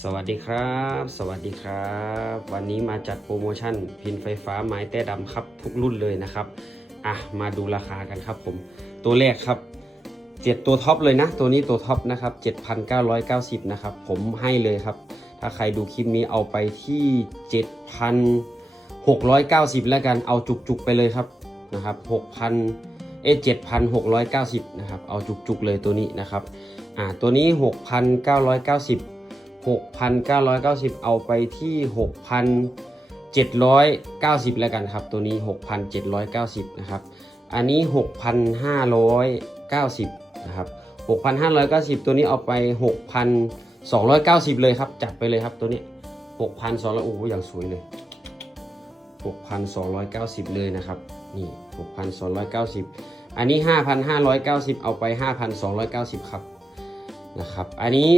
สวัสดีครับ สวัสดีครับ วันนี้มาจัดโปรโมชั่น พินไฟฟ้าไม้แต้ดำครับ ทุกรุ่นเลยนะครับอะมาดูราคากันครับผม ตัวแรกครับ 7 ตัวท็อปเลยนะ ตัวนี้ตัวท็อปนะครับ 7,990 นะครับ ผมให้เลยครับ ถ้าใครดูคลิปนี้เอาไปที่ 7,690 แล้วกันเอาจุกๆไปเลยครับนะครับ6,000เอ๊ะ7,690นะครับ เอาจุกๆเลยตัวนี้นะครับ อ่า ตัวนี้6,990 6,990 เอาไปที่ 6,790 แล้วกันครับ ตัวนี้ 6,790 นะครับ อันนี้ 6,590 นะครับ 6,590 ตัวนี้เอาไป 6,290 เลยครับ จัดไปเลยครับตัวนี้ 6,200โอ้โหอย่างสวยเลย 6,290 เลยนะครับ นี่ 6,290 อันนี้ 5,590 เอาไป 5,290 ครับ นะครับ อันนี้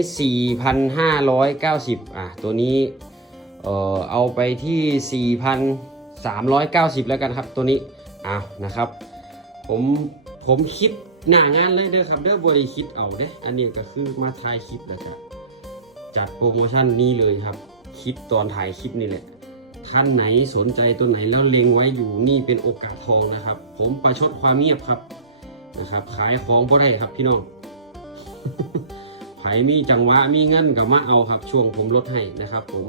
4,590 อะ ตัวนี้ เอ่อ เอาไปที่ 4,390 แล้วกันครับ ตัวนี้อ้าวนะครับ ผม ผมคิดหน้างานเลยเด้อครับ เด้อบริคิดเอาเด้ออันนี้ก็คือมาถ่ายคลิปแล้วก็จัดโปรโมชั่นนี้เลยครับ คิดตอนถ่ายคลิปนี่แหละ ท่านไหนสนใจตัวไหนแล้วเล็งไว้อยู่นี่เป็นโอกาสทองนะครับ ผมประชดความเงียบครับ นะครับ ขายของบ่ได้ครับพี่น้อง มีจังหวะมีเงินกับมาเอาครับ ช่วงผมลดให้นะครับผม